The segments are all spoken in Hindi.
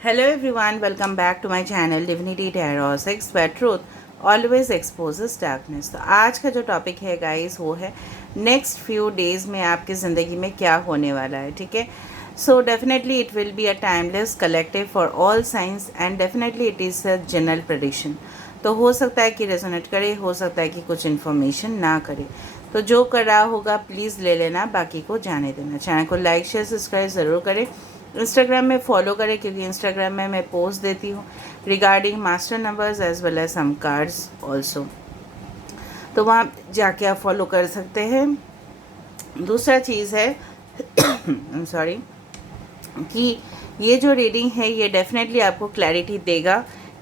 Hello everyone, welcome back to my channel Divinity Tarot 6 where truth always exposes darkness। तो आज का जो टॉपिक है गाइस वो है नेक्स्ट फ्यू डेज़ में आपकी ज़िंदगी में क्या होने वाला है। ठीक है, so definitely it will be a timeless collective for all science and definitely it is a general prediction. तो हो सकता है कि रेजोनेट करे, हो सकता है कि कुछ इन्फॉर्मेशन ना करे। तो जो कर रहा होगा प्लीज़ ले लेना, बाकी को जाने देना। चैनल को लाइक शेयर सब्सक्राइब ज़रूर करें। इंस्टाग्राम में फॉलो करें क्योंकि इंस्टाग्राम में मैं पोस्ट देती हूँ regarding master numbers as well as some cards also, तो वहाँ जाके आप फॉलो कर सकते हैं। दूसरा चीज़ है आई एम सॉरी कि ये जो रीडिंग है ये डेफिनेटली आपको क्लैरिटी देगा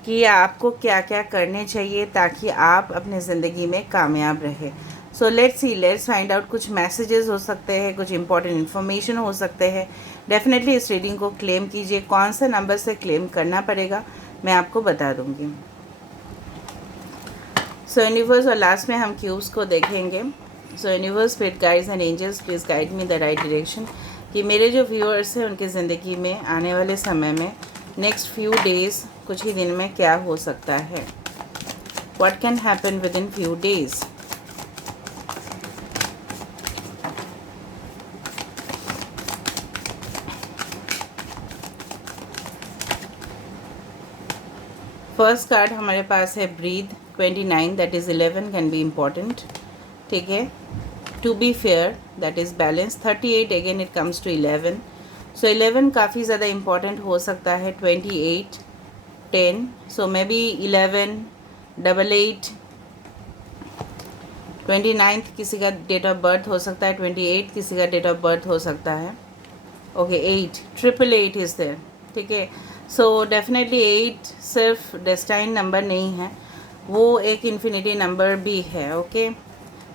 कि आपको क्या क्या करने चाहिए ताकि आप अपने ज़िंदगी में कामयाब रहे। So let's find out. कुछ मैसेजेस हो सकते हैं, कुछ इंपॉर्टेंट इन्फॉर्मेशन हो सकते हैं। डेफिनेटली इस रीडिंग को क्लेम कीजिए। कौन सा नंबर से क्लेम करना पड़ेगा मैं आपको बता दूंगी। सो यूनिवर्स और लास्ट में हम क्यूब्स को देखेंगे। So universe, spirit guides and angels please guide me the right direction कि मेरे जो व्यूअर्स हैं उनकी ज़िंदगी में आने वाले समय में नेक्स्ट फ्यू डेज़, कुछ ही दिन में क्या हो सकता है। What can happen within few days. First card हमारे पास है breath 29, that is 11 can be important. ठीक है, to be fair that is balance 38, again it comes to 11। So 11 काफ़ी ज़्यादा इम्पॉर्टेंट हो सकता है। 28 10, सो मे बी 11 88 29 किसी का डेट ऑफ बर्थ हो सकता है, 28 किसी का डेट ऑफ बर्थ हो सकता है। Okay 8 888 is there. ठीक है, सो डेफिनेटली 8 सिर्फ डेस्टाइन नंबर नहीं है, वो एक इन्फिनिटी नंबर भी है। Okay,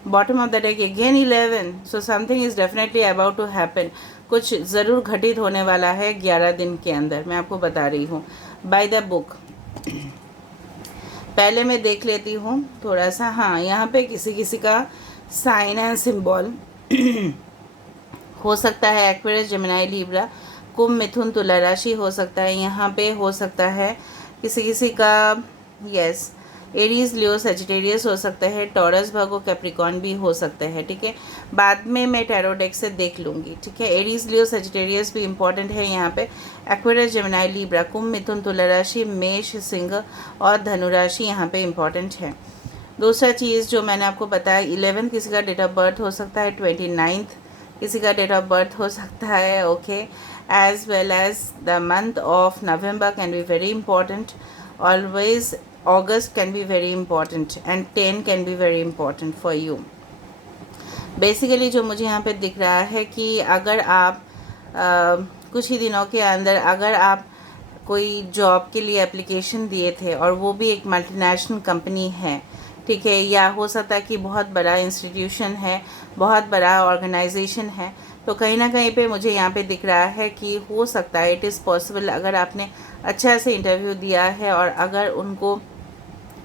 bottom of the deck again 11, so something is definitely about to happen. कुछ ज़रूर घटित होने वाला है 11 दिन के अंदर, मैं आपको बता रही हूँ बाय द बुक। पहले मैं देख लेती हूँ थोड़ा सा। हाँ, यहाँ पे किसी किसी का साइन एंड सिंबल हो सकता है एक्वेरियस, जेमिनी, लिब्रा, कुंभ, मिथुन, तुला राशि हो सकता है। यहाँ पे हो सकता है किसी किसी का यस एरीज, लियो, सेजिटेरियस हो सकता है। टॉरस, वर्गो, कैप्रिकॉर्न भी हो सकता है। ठीक है, बाद में मैं टैरो डेक से देख लूँगी। ठीक है, एरीज, लियो, सेजिटेरियस भी इंपॉर्टेंट है यहाँ पे। एक्वेरियस, जेमिनी, लिब्रा, कुंभ, मिथुन, तुला राशि, मेष, सिंह और धनु राशि यहाँ पे इम्पॉर्टेंट है। दूसरा चीज़ जो मैंने आपको बताया, 11 किसी का डेट ऑफ बर्थ हो सकता है, 29 किसी का डेट ऑफ बर्थ हो सकता है। Okay, as well as the month of November can be very important, always August can be very important and 10 can be very important for you. Basically जो मुझे यहाँ पे दिख रहा है कि अगर आप कुछ ही दिनों के अंदर अगर आप कोई जॉब के लिए एप्लीकेशन दिए थे और वो भी एक मल्टीनेशनल कंपनी है, ठीक है, या हो सकता है कि बहुत बड़ा इंस्टीट्यूशन है, बहुत बड़ा ऑर्गेनाइजेशन है, तो कहीं ना कहीं पे मुझे यहाँ पे दिख रहा है कि हो सकता है, इट इज़ पॉसिबल, अगर आपने अच्छा से इंटरव्यू दिया है और अगर उनको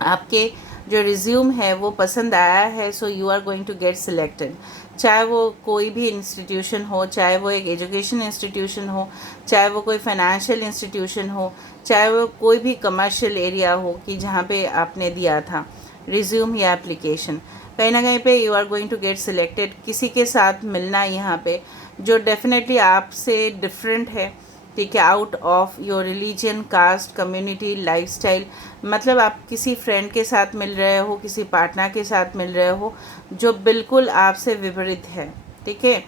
आपके जो रिज्यूम है वो पसंद आया है, so you are going to get selected. चाहे वो कोई भी इंस्टीट्यूशन हो, चाहे वो एक एजुकेशन इंस्टीट्यूशन हो, चाहे वो कोई फाइनेंशियल इंस्टीट्यूशन हो, चाहे वो कोई भी कमर्शियल एरिया हो कि जहाँ पे आपने दिया था रिज्यूम या एप्लीकेशन, कहीं ना कहीं पे you are going to get selected. किसी के साथ मिलना यहाँ पे जो डेफिनेटली आपसे डिफरेंट है, ठीक है, out of your religion, caste, community, lifestyle, मतलब आप किसी फ्रेंड के साथ मिल रहे हो, किसी पार्टनर के साथ मिल रहे हो जो बिल्कुल आपसे विपरीत है। ठीक है,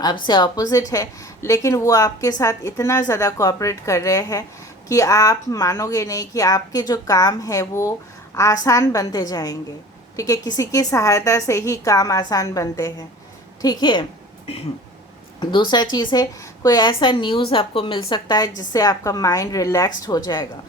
आपसे ऑपोजिट है, लेकिन वो आपके साथ इतना ज़्यादा कोऑपरेट कर रहे हैं कि आप मानोगे नहीं कि आपके जो काम है वो आसान बनते जाएंगे। ठीक है, किसी की सहायता से ही काम आसान बनते हैं। ठीक है, दूसरा चीज़ है कोई ऐसा न्यूज़ आपको मिल सकता है जिससे आपका माइंड रिलैक्स्ड हो जाएगा,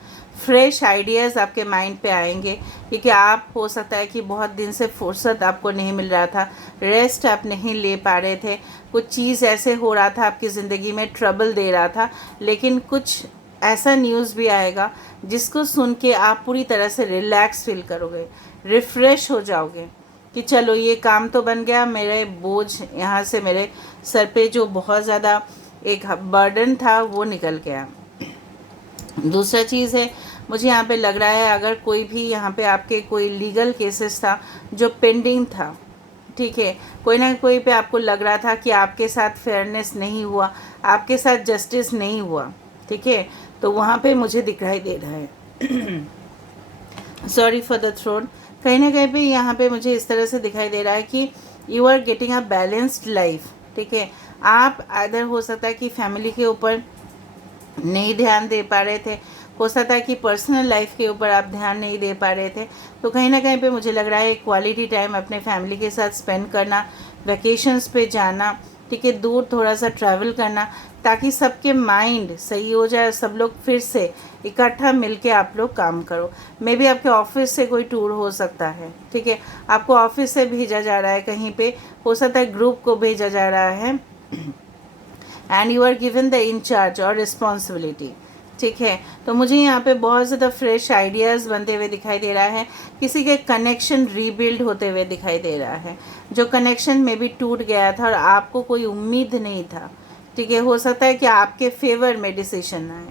फ्रेश आइडियाज़ आपके माइंड पे आएंगे, क्योंकि आप हो सकता है कि बहुत दिन से फुर्सत आपको नहीं मिल रहा था, रेस्ट आप नहीं ले पा रहे थे, कुछ चीज़ ऐसे हो रहा था आपकी ज़िंदगी में ट्रबल दे रहा था, लेकिन कुछ ऐसा न्यूज़ भी आएगा जिसको सुन के आप पूरी तरह से रिलैक्स फील करोगे, रिफ़्रेश हो जाओगे कि चलो ये काम तो बन गया, मेरे बोझ यहाँ से मेरे सर पे जो बहुत ज़्यादा एक बर्डन था वो निकल गया। दूसरा चीज़ है, मुझे यहाँ पे लग रहा है अगर कोई भी यहाँ पे आपके कोई लीगल केसेस था जो पेंडिंग था, ठीक है, कोई ना कोई पे आपको लग रहा था कि आपके साथ फेयरनेस नहीं हुआ, आपके साथ जस्टिस नहीं हुआ, ठीक है, तो वहाँ पे मुझे दिखाई दे रहा है सॉरी फॉर द थ्रोट, कहीं ना कहीं पे यहाँ पे मुझे इस तरह से दिखाई दे रहा है कि you are getting a balanced life, ठीक है। आप इधर हो सकता है कि फैमिली के ऊपर नहीं ध्यान दे पा रहे थे, हो सकता है कि पर्सनल लाइफ के ऊपर आप ध्यान नहीं दे पा रहे थे, तो कहीं ना कहीं पे मुझे लग रहा है क्वालिटी टाइम अपने फैमिली के साथ स्पेंड करना, वैकेशंस पे जाना, ठीक है, दूर थोड़ा सा ट्रैवल करना, ताकि सबके माइंड सही हो जाए, सब लोग फिर से इकट्ठा मिलके आप लोग काम करो। मे बी आपके ऑफिस से कोई टूर हो सकता है, ठीक है, आपको ऑफिस से भेजा जा रहा है कहीं पे, हो सकता है ग्रुप को भेजा जा रहा है and you are given the incharge और रिस्पॉन्सिबिलिटी, ठीक है। तो मुझे यहाँ पे बहुत ज़्यादा फ्रेश आइडियाज़ बनते हुए दिखाई दे रहा है, किसी के कनेक्शन रीबिल्ड होते हुए दिखाई दे रहा है, जो कनेक्शन में भी टूट गया था और आपको कोई उम्मीद नहीं था, ठीक है, हो सकता है कि आपके फेवर में डिसीजन आए,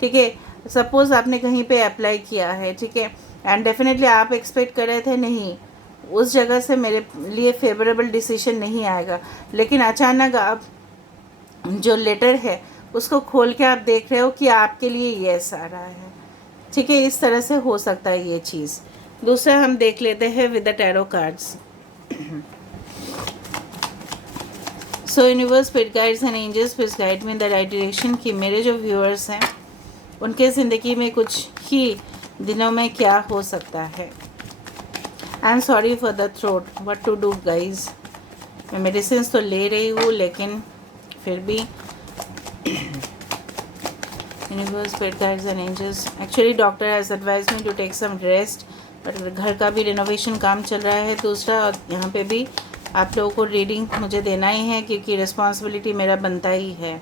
ठीक है, सपोज़ आपने कहीं पे अप्लाई किया है, ठीक है, एंड डेफिनेटली आप एक्सपेक्ट कर रहे थे नहीं उस जगह से मेरे लिए फेवरेबल डिसीजन नहीं आएगा, लेकिन अचानक आप जो लेटर है उसको खोल के आप देख रहे हो कि आपके लिए यस आ रहा है, ठीक है, इस तरह से हो सकता है ये चीज़। दूसरा हम देख लेते हैं with the tarot cards. So universe, spirit guides and angels please guide me in the right direction कि मेरे जो व्यूअर्स हैं उनके ज़िंदगी में कुछ ही दिनों में क्या हो सकता है। I am sorry for the throat, what to do guys. मैं मेडिसिन तो ले रही हूँ लेकिन फिर भी universe, spirit guides and angels, actually doctor has advise me to take some rest, but घर का भी रिनोवेशन काम चल रहा है दूसरा, और यहाँ पे भी आप लोगों को रीडिंग मुझे देना ही है क्योंकि रिस्पॉन्सिबिलिटी मेरा बनता ही है।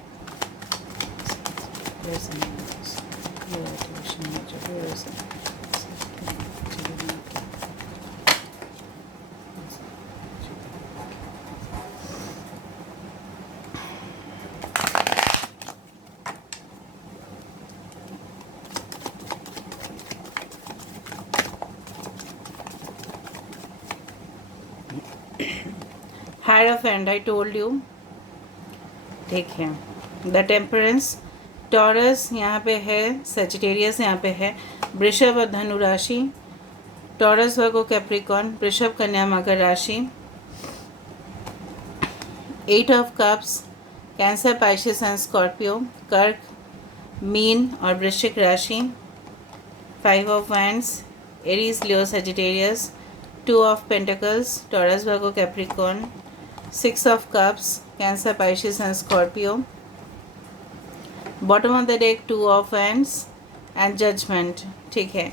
Hierophant, I told you, ठीक है, द टेम्परेंस, टॉरस यहाँ पे है, सेजिटेरियस यहाँ पे है, वृषभ और धनु राशि, टॉरस वर्गो कैप्रिकॉन, वृषभ कन्या मकर राशि, 8 of cups, Cancer Pisces and Scorpio, कर्क, मीन और वृश्चिक राशि, 5 of wands, Aries Leo Sagittarius, 2 of pentacles, Taurus Virgo Capricorn, 6 of cups, Cancer Pisces and Scorpio, bottom of the deck 2 of wands and judgement, ठीक है।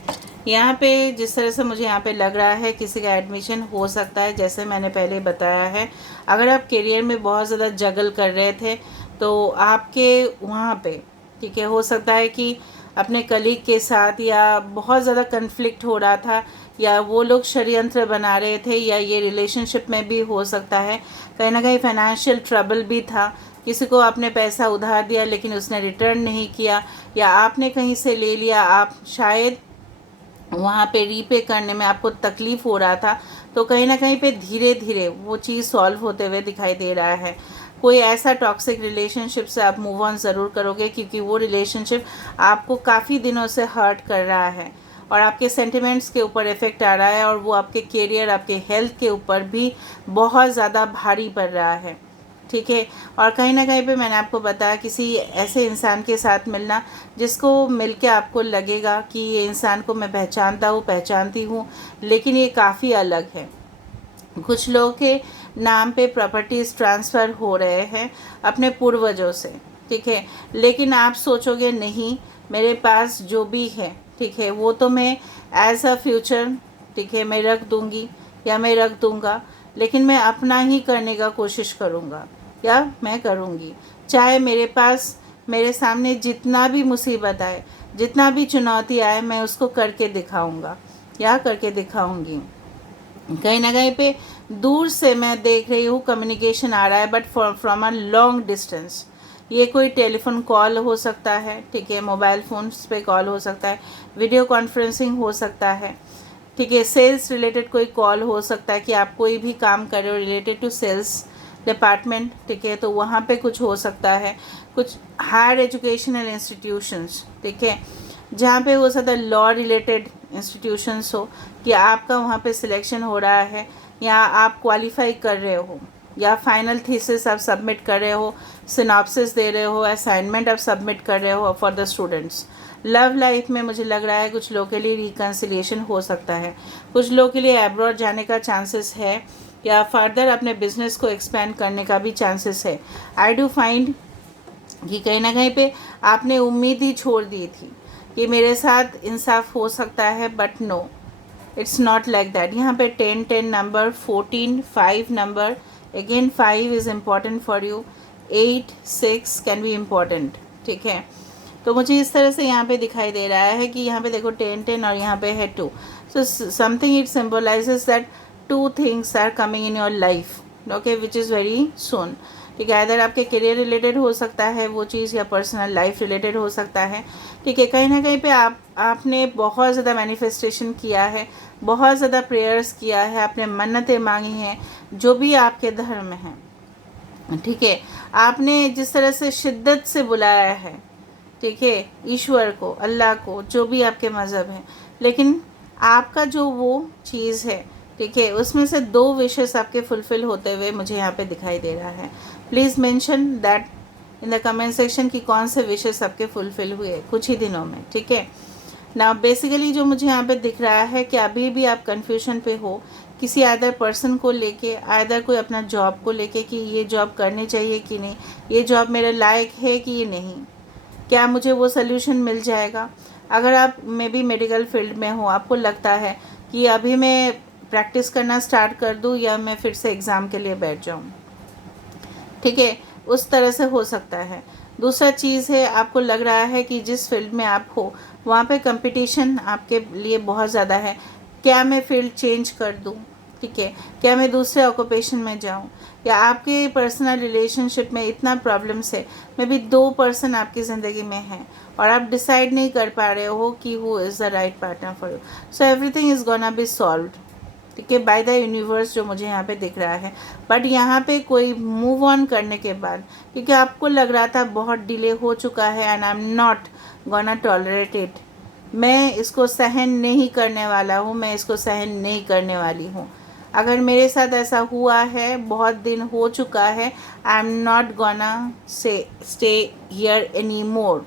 यहाँ पे जिस तरह से मुझे यहाँ पे लग रहा है किसी का एडमिशन हो सकता है, जैसे मैंने पहले बताया है, अगर आप करियर में बहुत ज़्यादा जगल कर रहे थे तो आपके वहाँ पे, ठीक है, हो सकता है कि अपने कलीग के साथ या बहुत ज़्यादा कन्फ्लिक्ट हो रहा था, या वो लोग षड्यंत्र बना रहे थे, या ये रिलेशनशिप में भी हो सकता है कहीं ना कहीं फाइनेंशियल ट्रबल भी था, किसी को आपने पैसा उधार दिया लेकिन उसने रिटर्न नहीं किया, या आपने कहीं से ले लिया, आप शायद वहाँ पे रीपे करने में आपको तकलीफ़ हो रहा था, तो कहीं ना कहीं पे धीरे धीरे वो चीज़ सॉल्व होते हुए दिखाई दे रहा है। कोई ऐसा टॉक्सिक रिलेशनशिप से आप मूव ऑन ज़रूर करोगे क्योंकि वो रिलेशनशिप आपको काफ़ी दिनों से हर्ट कर रहा है और आपके सेंटिमेंट्स के ऊपर इफ़ेक्ट आ रहा है, और वो आपके करियर, आपके हेल्थ के ऊपर भी बहुत ज़्यादा भारी पड़ रहा है, ठीक है। और कहीं ना कहीं पे मैंने आपको बताया किसी ऐसे इंसान के साथ मिलना जिसको मिलके आपको लगेगा कि ये इंसान को मैं पहचानती हूँ, लेकिन ये काफ़ी अलग है। कुछ लोगों के नाम पे प्रॉपर्टीज़ ट्रांसफ़र हो रहे हैं अपने पूर्वजों से, ठीक है, लेकिन आप सोचोगे नहीं, मेरे पास जो भी है, ठीक है, वो तो मैं एज अ फ्यूचर, ठीक है, मैं रख दूँगी या मैं रख दूँगा, लेकिन मैं अपना ही करने का कोशिश करूँगा या मैं करूँगी, चाहे मेरे सामने जितना भी मुसीबत आए, जितना भी चुनौती आए, मैं उसको करके दिखाऊँगा या करके दिखाऊँगी। कहीं ना कहीं पे दूर से मैं देख रही हूँ कम्युनिकेशन आ रहा है, but from a long distance, ये कोई टेलीफोन कॉल हो सकता है, ठीक है, मोबाइल फ़ोन्स पे कॉल हो सकता है, वीडियो कॉन्फ्रेंसिंग हो सकता है, ठीक है, सेल्स रिलेटेड कोई कॉल हो सकता है कि आप कोई भी काम कर रहे हो रिलेटेड टू सेल्स डिपार्टमेंट, ठीक है, तो वहाँ पे कुछ हो सकता है, कुछ हायर एजुकेशनल इंस्टीट्यूशंस, ठीक है, जहाँ पे हो सकता है लॉ रिलेटेड इंस्टीट्यूशंस हो कि आपका वहाँ पे सिलेक्शन हो रहा है या आप क्वालिफाई कर रहे हो या फाइनल थीसिस आप सबमिट कर रहे हो, सिनॉप्सिस दे रहे हो, असाइनमेंट आप सबमिट कर रहे हो for the students. Love life में मुझे लग रहा है कुछ लोग के लिए रिकन्सिलिएशन हो सकता है, कुछ लोग के लिए एब्रॉड जाने का चांसेस है या फर्दर अपने बिजनेस को एक्सपेंड करने का भी चांसेस है। आई डू फाइंड कि कहीं ना कहीं पे आपने उम्मीद ही छोड़ दी थी कि मेरे साथ इंसाफ हो सकता है, but no, it's not like that. यहाँ पे 10 number, 14 5 number, again 5 is important for you, 8 6 can be important, ठीक है। तो मुझे इस तरह से यहाँ पे दिखाई दे रहा है कि यहाँ पे देखो 10 और यहाँ पे है 2, so something it symbolises that 2 things are coming in your life, okay, which is very soon, ठीक है। इधर आपके करियर रिलेटेड हो सकता है वो चीज़ या पर्सनल लाइफ रिलेटेड हो सकता है, ठीक है। कहीं ना कहीं पे आपने बहुत ज़्यादा मैनिफेस्टेशन किया है, बहुत ज़्यादा प्रेयर्स किया है, आपने मन्नतें मांगी हैं, जो भी आपके धर्म हैं, ठीक है। आपने जिस तरह से शिद्दत से बुलाया है, ठीक है, ईश्वर को, अल्लाह को, जो भी आपके मज़हब हैं, लेकिन आपका जो वो चीज़ है, ठीक है, उसमें से 2 विशेस आपके फुलफ़िल होते हुए मुझे यहाँ पे दिखाई दे रहा है। Please mention that in the comment section कि कौन से विशेस आपके फुलफ़िल हुए कुछ ही दिनों में, ठीक है ना। बेसिकली जो मुझे यहाँ पे दिख रहा है कि अभी भी आप कन्फ्यूजन पे हो किसी अदर पर्सन को लेके, अदर कोई अपना जॉब को लेके कि ये जॉब करनी चाहिए कि नहीं, ये जॉब मेरे लायक है कि ये नहीं, क्या मुझे वो सल्यूशन मिल जाएगा। अगर आप मे बी मेडिकल फील्ड में हो, आपको लगता है कि अभी मैं प्रैक्टिस करना स्टार्ट कर दूँ या मैं फिर से एग्ज़ाम के लिए बैठ जाऊँ, ठीक है, उस तरह से हो सकता है। दूसरा चीज़ है, आपको लग रहा है कि जिस फील्ड में आप हो वहाँ पे कंपटीशन आपके लिए बहुत ज़्यादा है, क्या मैं फील्ड चेंज कर दूँ, ठीक है, क्या मैं दूसरे ऑक्यूपेशन में जाऊँ, या आपके पर्सनल रिलेशनशिप में इतना प्रॉब्लम्स है, मे बी 2 पर्सन आपकी ज़िंदगी में हैं और आप डिसाइड नहीं कर पा रहे हो कि who is the right partner for you, so everything is gonna B solved, ठीक है, बाय द यूनिवर्स जो मुझे यहाँ पे दिख रहा है। बट यहाँ पे कोई मूव ऑन करने के बाद, क्योंकि आपको लग रहा था बहुत डिले हो चुका है and I am not gonna tolerate it, मैं इसको सहन नहीं करने वाला हूँ, मैं इसको सहन नहीं करने वाली हूँ। अगर मेरे साथ ऐसा हुआ है, बहुत दिन हो चुका है, I am not gonna say stay here any more.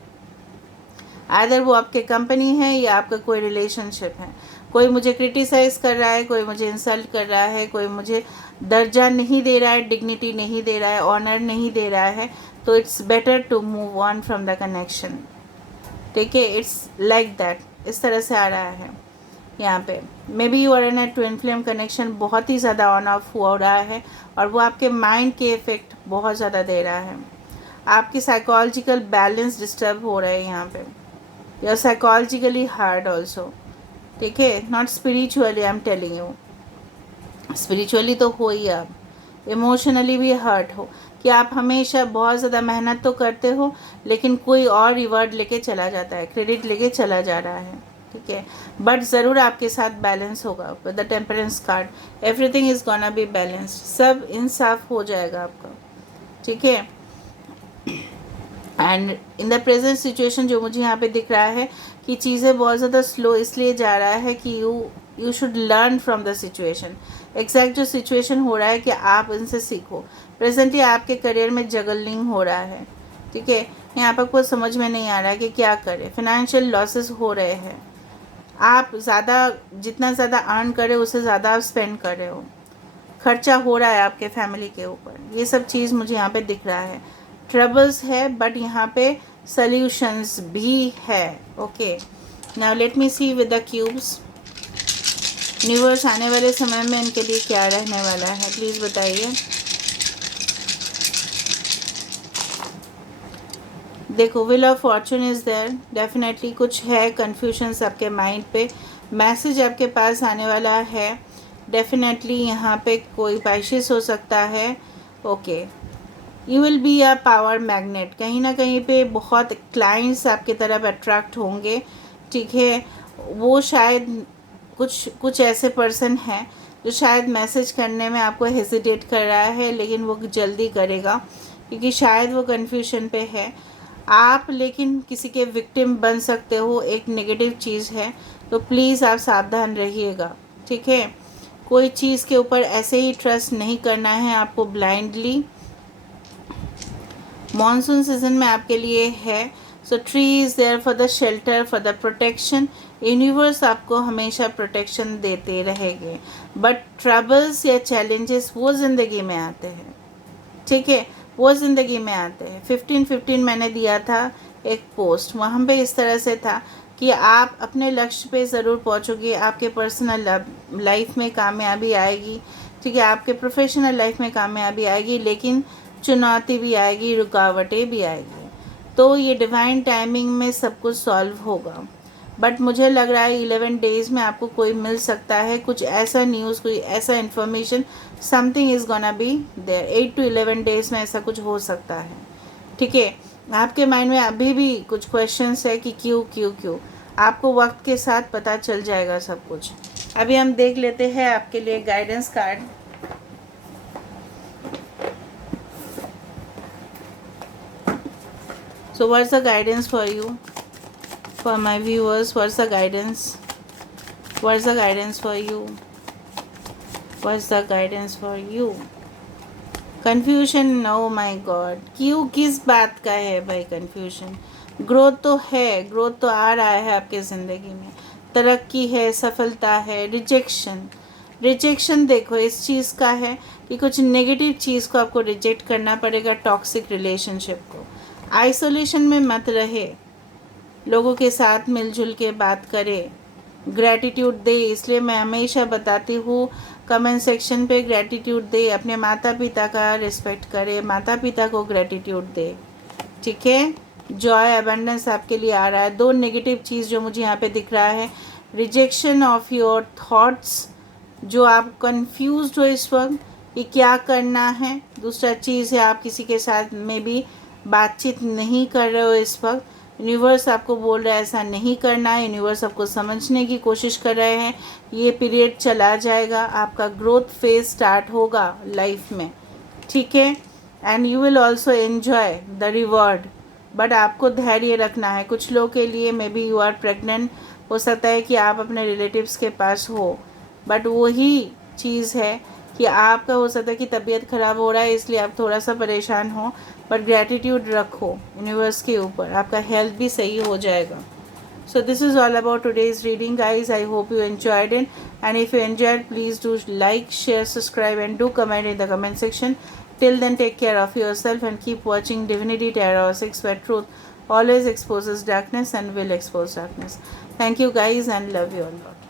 Either वो आपके कंपनी है या आपका कोई रिलेशनशिप है, कोई मुझे क्रिटिसाइज़ कर रहा है, कोई मुझे इंसल्ट कर रहा है, कोई मुझे दर्जा नहीं दे रहा है, डिग्निटी नहीं दे रहा है, ऑनर नहीं दे रहा है, तो it's better to move on from the connection, ठीक है, इट्स लाइक दैट, इस तरह से आ रहा है यहाँ पे। Maybe you are in a twin flame connection बहुत ही ज़्यादा ऑन ऑफ हो रहा है और वो आपके माइंड के इफ़ेक्ट बहुत ज़्यादा दे रहा है, आपकी साइकोलॉजिकल बैलेंस डिस्टर्ब हो रहा है यहाँ पे, you are psychologically hard also, ठीक है, not spiritually, I am telling you. Spiritually तो हो ही, आप इमोशनली भी हर्ट हो कि आप हमेशा बहुत ज़्यादा मेहनत तो करते हो लेकिन कोई और रिवॉर्ड लेके चला जाता है, क्रेडिट लेके चला जा रहा है, ठीक है, बट ज़रूर आपके साथ बैलेंस होगा with the temperance card, everything is gonna be balanced, सब इंसाफ हो जाएगा आपका, ठीक है। And in the present situation जो मुझे यहाँ पे दिख रहा है कि चीज़ें बहुत ज़्यादा स्लो इसलिए जा रहा है कि you should learn from the situation, exact जो सिचुएशन हो रहा है कि आप इनसे सीखो। प्रेजेंटली आपके करियर में जगलिंग हो रहा है, ठीक है, यहाँ पर कुछ समझ में नहीं आ रहा है कि क्या करें, फाइनेंशियल लॉसेस हो रहे हैं, आप ज़्यादा जितना ज़्यादा अर्न करें उससे ज़्यादा आप स्पेंड कर रहे हो, खर्चा हो रहा है आपके फैमिली के ऊपर, ये सब चीज़ मुझे यहाँ पे दिख रहा है। ट्रबल्स है बट यहाँ पे सल्यूशंस भी है, okay. Now let me see with the cubes, universe आने वाले समय में इनके लिए क्या रहने वाला है, प्लीज़ बताइए। देखो, wheel of fortune is there, definitely कुछ है कन्फ्यूजन्स आपके माइंड पे, मैसेज आपके पास आने वाला है डेफिनेटली। यहाँ पे कोई पाइशिस हो सकता है, okay. You will be a power magnet, कहीं ना कहीं पे बहुत क्लाइंट्स आपके तरफ अट्रैक्ट होंगे, ठीक है। वो शायद कुछ ऐसे पर्सन हैं जो शायद मैसेज करने में आपको हेजिटेट कर रहा है, लेकिन वो जल्दी करेगा क्योंकि शायद वो कन्फ्यूजन पे है। आप लेकिन किसी के विक्टिम बन सकते हो, एक नेगेटिव चीज़ है, तो प्लीज़ आप सावधान रहिएगा, ठीक है। कोई चीज़ के ऊपर ऐसे ही ट्रस्ट नहीं करना है आपको ब्लाइंडली। मॉनसून सीजन में आपके लिए है, so tree is there for the shelter, for the protection. Universe आपको हमेशा प्रोटेक्शन देते रहेंगे, बट ट्रबल्स या चैलेंजेस वो ज़िंदगी में आते हैं, ठीक है, वो ज़िंदगी में आते हैं। 15-15 मैंने दिया था एक पोस्ट, वहाँ पे इस तरह से था कि आप अपने लक्ष्य पे ज़रूर पहुँचोगे, आपके पर्सनल लाइफ में कामयाबी आएगी, ठीक है, आपके प्रोफेशनल लाइफ में कामयाबी आएगी, लेकिन चुनौती भी आएगी, रुकावटें भी आएगी। तो ये डिवाइन टाइमिंग में सब कुछ सॉल्व होगा, बट मुझे लग रहा है 11 डेज़ में आपको कोई मिल सकता है, कुछ ऐसा न्यूज़, कोई ऐसा information, something is gonna be there. 8 to 11 days में ऐसा कुछ हो सकता है, ठीक है। आपके माइंड में अभी भी कुछ क्वेश्चंस है कि क्यों क्यों क्यों, आपको वक्त के साथ पता चल जाएगा सब कुछ। अभी हम देख लेते हैं आपके लिए guidance card. So what's the guidance for you, for my viewers? What's the guidance? What's the guidance for you? What's the guidance for you? Confusion, oh my God, क्यों, किस बात का है भाई कंफ्यूजन? ग्रोथ तो है, ग्रोथ तो आ रहा है आपके ज़िंदगी में, तरक्की है, सफलता है। रिजेक्शन देखो इस चीज़ का है कि कुछ नेगेटिव चीज़ को आपको रिजेक्ट करना पड़ेगा, टॉक्सिक रिलेशनशिप को। आइसोलेशन में मत रहे, लोगों के साथ मिलजुल के बात करें, ग्रैटिट्यूड दे। इसलिए मैं हमेशा बताती हूँ कमेंट सेक्शन पे ग्रैटिट्यूड दे, अपने माता पिता का रिस्पेक्ट करे, माता पिता को ग्रैटिट्यूड दे, ठीक है। जॉय अबंडेंस आपके लिए आ रहा है। दो नेगेटिव चीज़ जो मुझे यहाँ पे दिख रहा है, रिजेक्शन ऑफ योर थॉट्स, जो आप कंफ्यूज्ड हो इस वक्त कि क्या करना है। दूसरा चीज़ है आप किसी के साथ में भी बातचीत नहीं कर रहे हो इस वक्त। यूनिवर्स आपको बोल रहा है ऐसा नहीं करना है, यूनिवर्स आपको समझने की कोशिश कर रहे हैं। ये पीरियड चला जाएगा, आपका ग्रोथ फेज स्टार्ट होगा लाइफ में, ठीक है। And you will also enjoy the reward, but आपको धैर्य रखना है। कुछ लोगों के लिए maybe you are pregnant, हो सकता है कि आप अपने रिलेटिव्स के पास हो, बट वही चीज़ है कि आपका हो सकता है कि तबीयत ख़राब हो रहा है, इसलिए आप थोड़ा सा परेशान हो, बट ग्रैटिट्यूड रखो यूनिवर्स के ऊपर, आपका हेल्थ भी सही हो जाएगा। So this is all about today's reading, guys. I hope you enjoyed it, and if you enjoyed, please do like, share, subscribe, and do comment in the comment section. Till then, take care of yourself and keep watching Divinity Tarot 6, where truth always exposes darkness and will expose darkness. Thank you, guys, and love you a lot.